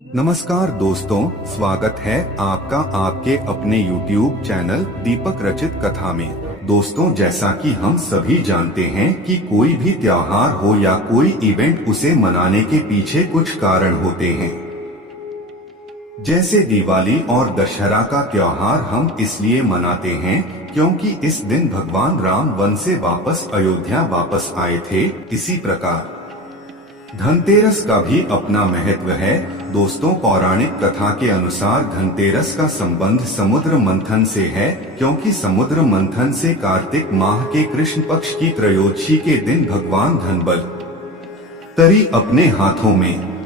नमस्कार दोस्तों, स्वागत है आपका आपके अपने YouTube चैनल दीपक रचित कथा में। दोस्तों, जैसा कि हम सभी जानते हैं कि कोई भी त्योहार हो या कोई इवेंट, उसे मनाने के पीछे कुछ कारण होते हैं। जैसे दिवाली और दशहरा का त्योहार हम इसलिए मनाते हैं क्योंकि इस दिन भगवान राम वन से वापस अयोध्या वापस आए थे। इसी प्रकार धनतेरस का भी अपना महत्व है। दोस्तों, पौराणिक कथा के अनुसार धनतेरस का संबंध समुद्र मंथन से है, क्योंकि समुद्र मंथन से कार्तिक माह के कृष्ण पक्ष की त्रयोदशी के दिन भगवान धनबल तरी अपने हाथों में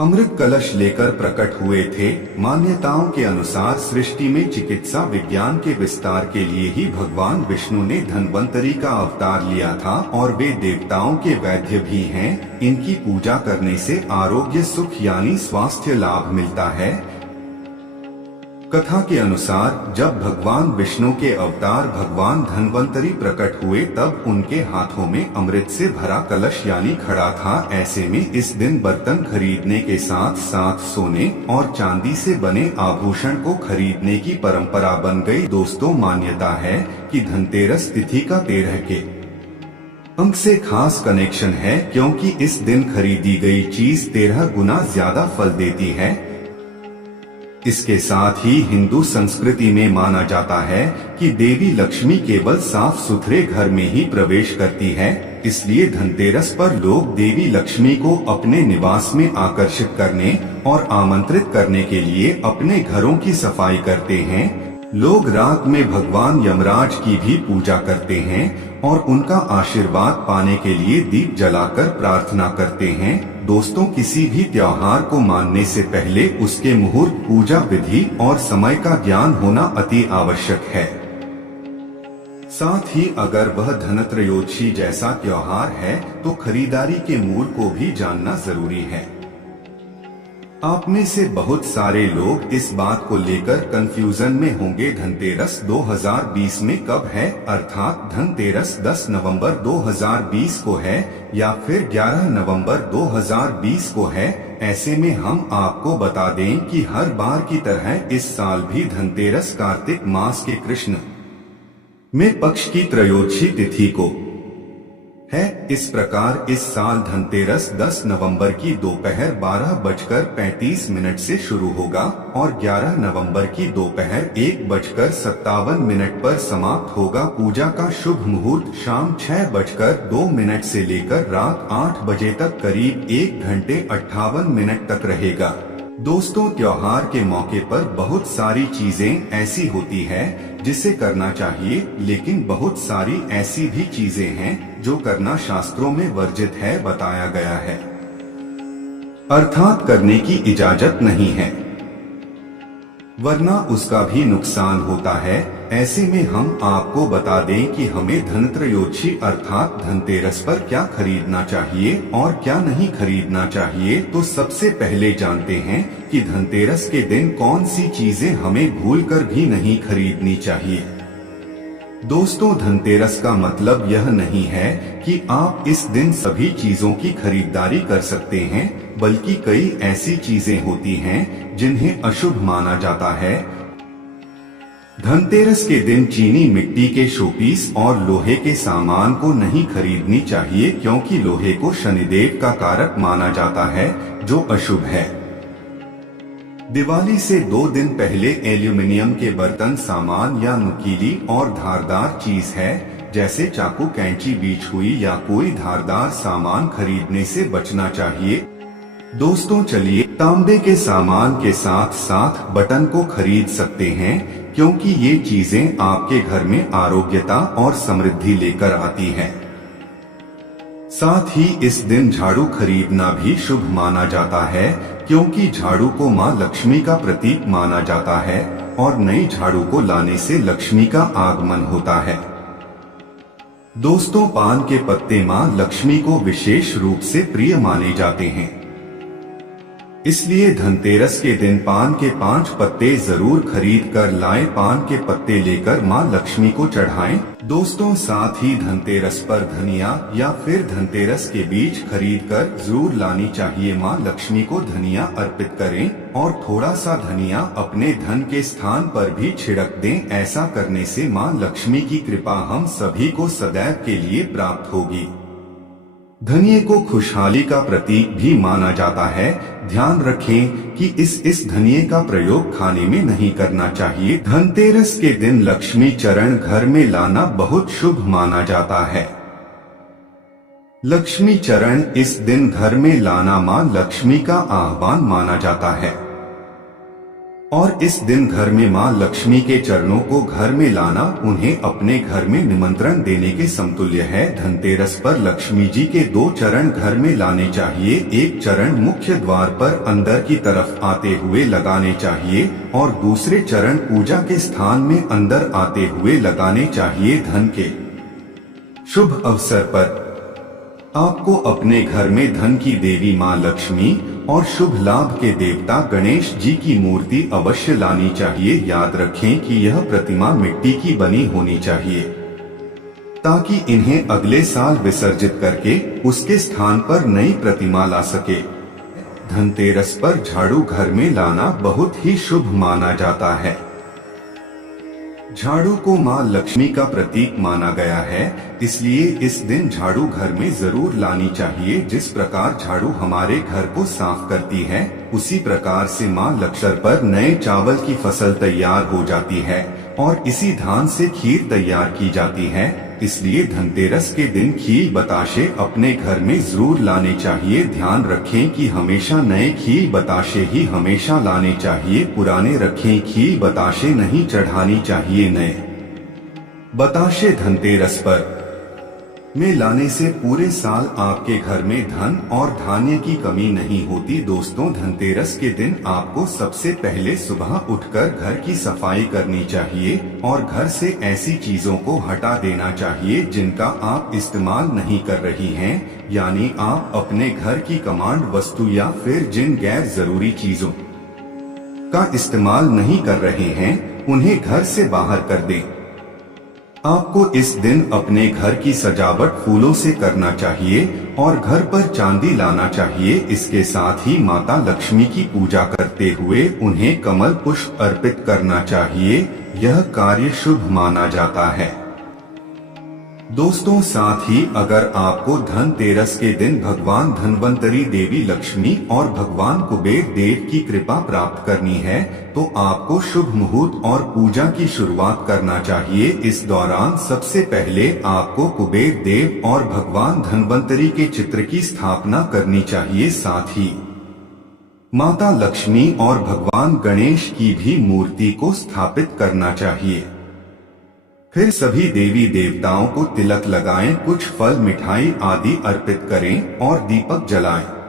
अमृत कलश लेकर प्रकट हुए थे। मान्यताओं के अनुसार सृष्टि में चिकित्सा विज्ञान के विस्तार के लिए ही भगवान विष्णु ने धन्वंतरी का अवतार लिया था और वे देवताओं के वैद्य भी हैं। इनकी पूजा करने से आरोग्य, सुख यानी स्वास्थ्य लाभ मिलता है। कथा के अनुसार जब भगवान विष्णु के अवतार भगवान धन्वंतरी प्रकट हुए, तब उनके हाथों में अमृत से भरा कलश यानी घड़ा था। ऐसे में इस दिन बर्तन खरीदने के साथ साथ सोने और चांदी से बने आभूषण को खरीदने की परंपरा बन गई। दोस्तों, मान्यता है कि धनतेरस तिथि का 13 के अंक से खास कनेक्शन है, क्योंकि इस दिन खरीदी गई चीज 13 गुना ज्यादा फल देती है। इसके साथ ही हिंदू संस्कृति में माना जाता है कि देवी लक्ष्मी केवल साफ सुथरे घर में ही प्रवेश करती है। इसलिए धनतेरस पर लोग देवी लक्ष्मी को अपने निवास में आकर्षित करने और आमंत्रित करने के लिए अपने घरों की सफाई करते हैं। लोग रात में भगवान यमराज की भी पूजा करते हैं और उनका आशीर्वाद पाने के लिए दीप जलाकर प्रार्थना करते हैं। दोस्तों, किसी भी त्योहार को मानने से पहले उसके मुहूर्त, पूजा विधि और समय का ज्ञान होना अति आवश्यक है। साथ ही अगर वह धनत्रयोदशी जैसा त्योहार है तो खरीदारी के मूल को भी जानना जरूरी है। आप में से बहुत सारे लोग इस बात को लेकर कंफ्यूजन में होंगे, धनतेरस 2020 में कब है, अर्थात धनतेरस 10 नवंबर 2020 को है या फिर 11 नवंबर 2020 को है। ऐसे में हम आपको बता दें कि हर बार की तरह इस साल भी धनतेरस कार्तिक मास के कृष्ण में पक्ष की त्रयोदशी तिथि को है। इस प्रकार इस साल धनतेरस 10 नवंबर की दोपहर 12:35 से शुरू होगा और 11 नवंबर की दोपहर 1:57 पर समाप्त होगा। पूजा का शुभ मुहूर्त शाम 6:02 से लेकर रात 8 बजे तक करीब 1 घंटे 58 मिनट तक रहेगा। दोस्तों, त्योहार के मौके पर बहुत सारी चीजें ऐसी होती है जिसे करना चाहिए, लेकिन बहुत सारी ऐसी भी चीजें हैं जो करना शास्त्रों में वर्जित है, बताया गया है, अर्थात करने की इजाजत नहीं है, वरना उसका भी नुकसान होता है। ऐसे में हम आपको बता दें कि हमें धनत्रयोदशी अर्थात धनतेरस पर क्या खरीदना चाहिए और क्या नहीं खरीदना चाहिए। तो सबसे पहले जानते हैं कि धनतेरस के दिन कौन सी चीजें हमें भूलकर भी नहीं खरीदनी चाहिए। दोस्तों, धनतेरस का मतलब यह नहीं है कि आप इस दिन सभी चीजों की खरीदारी कर सकते हैं, बल्कि कई ऐसी चीजें होती हैं जिन्हें अशुभ माना जाता है। धनतेरस के दिन चीनी मिट्टी के शोपीस और लोहे के सामान को नहीं खरीदनी चाहिए, क्योंकि लोहे को शनिदेव का कारक माना जाता है, जो अशुभ है। दिवाली से 2 दिन पहले एल्यूमिनियम के बर्तन, सामान या नुकीली और धारदार चीज है, जैसे चाकू, कैंची, बीच हुई या कोई धारदार सामान खरीदने से बचना चाहिए। दोस्तों, चलिए तांबे के सामान के साथ साथ बटन को खरीद सकते हैं, क्योंकि ये चीजें आपके घर में आरोग्यता और समृद्धि लेकर आती हैं। साथ ही इस दिन झाड़ू खरीदना भी शुभ माना जाता है, क्योंकि झाड़ू को मां लक्ष्मी का प्रतीक माना जाता है और नई झाड़ू को लाने से लक्ष्मी का आगमन होता है। दोस्तों, पान के पत्ते मां लक्ष्मी को विशेष रूप से प्रिय माने जाते हैं, इसलिए धनतेरस के दिन पान के 5 पत्ते जरूर खरीद कर लाएं। पान के पत्ते लेकर मां लक्ष्मी को चढ़ाएं। दोस्तों, साथ ही धनतेरस पर धनिया या फिर धनतेरस के बीज खरीद कर जरूर लानी चाहिए। माँ लक्ष्मी को धनिया अर्पित करें और थोड़ा सा धनिया अपने धन के स्थान पर भी छिड़क दें। ऐसा करने से माँ लक्ष्मी की कृपा हम सभी को सदैव के लिए प्राप्त होगी। धनिये को खुशहाली का प्रतीक भी माना जाता है। ध्यान रखें कि इस धनिये का प्रयोग खाने में नहीं करना चाहिए। धनतेरस के दिन लक्ष्मी चरण घर में लाना बहुत शुभ माना जाता है। लक्ष्मी चरण इस दिन घर में लाना मां लक्ष्मी का आह्वान माना जाता है और इस दिन घर में मां लक्ष्मी के चरणों को घर में लाना उन्हें अपने घर में निमंत्रण देने के समतुल्य है। धनतेरस पर लक्ष्मी जी के 2 चरण घर में लाने चाहिए। एक चरण मुख्य द्वार पर अंदर की तरफ आते हुए लगाने चाहिए और दूसरे चरण पूजा के स्थान में अंदर आते हुए लगाने चाहिए। धन के शुभ अवसर पर आपको अपने घर में धन की देवी मां लक्ष्मी और शुभ लाभ के देवता गणेश जी की मूर्ति अवश्य लानी चाहिए। याद रखें कि यह प्रतिमा मिट्टी की बनी होनी चाहिए ताकि इन्हें अगले साल विसर्जित करके उसके स्थान पर नई प्रतिमा ला सके। धनतेरस पर झाड़ू घर में लाना बहुत ही शुभ माना जाता है। झाड़ू को मां लक्ष्मी का प्रतीक माना गया है, इसलिए इस दिन झाड़ू घर में जरूर लानी चाहिए। जिस प्रकार झाड़ू हमारे घर को साफ करती है, उसी प्रकार से मां लक्ष्मी पर नए चावल की फसल तैयार हो जाती है और इसी धान से खीर तैयार की जाती है। इसलिए धनतेरस के दिन खीर बताशे अपने घर में जरूर लाने चाहिए। ध्यान रखें कि हमेशा नए खीर बताशे ही हमेशा लाने चाहिए। पुराने रखें खीर बताशे नहीं चढ़ानी चाहिए। नए बताशे धनतेरस पर में लाने से पूरे साल आपके घर में धन और धान्य की कमी नहीं होती। दोस्तों, धनतेरस के दिन आपको सबसे पहले सुबह उठकर घर की सफाई करनी चाहिए और घर से ऐसी चीजों को हटा देना चाहिए जिनका आप इस्तेमाल नहीं कर रही हैं, यानी आप अपने घर की कमांड वस्तु या फिर जिन गैर जरूरी चीजों का इस्तेमाल नहीं कर रहे हैं, उन्हें घर से बाहर कर दें। आपको इस दिन अपने घर की सजावट फूलों से करना चाहिए और घर पर चांदी लाना चाहिए। इसके साथ ही माता लक्ष्मी की पूजा करते हुए उन्हें कमल पुष्प अर्पित करना चाहिए। यह कार्य शुभ माना जाता है। दोस्तों, साथ ही अगर आपको धनतेरस के दिन भगवान धन्वंतरी देवी लक्ष्मी और भगवान कुबेर देव की कृपा प्राप्त करनी है, तो आपको शुभ मुहूर्त और पूजा की शुरुआत करना चाहिए। इस दौरान सबसे पहले आपको कुबेर देव और भगवान धन्वंतरी के चित्र की स्थापना करनी चाहिए। साथ ही माता लक्ष्मी और भगवान गणेश की भी मूर्ति को स्थापित करना चाहिए। फिर सभी देवी देवताओं को तिलक लगाएं, कुछ फल मिठाई आदि अर्पित करें और दीपक जलाएं।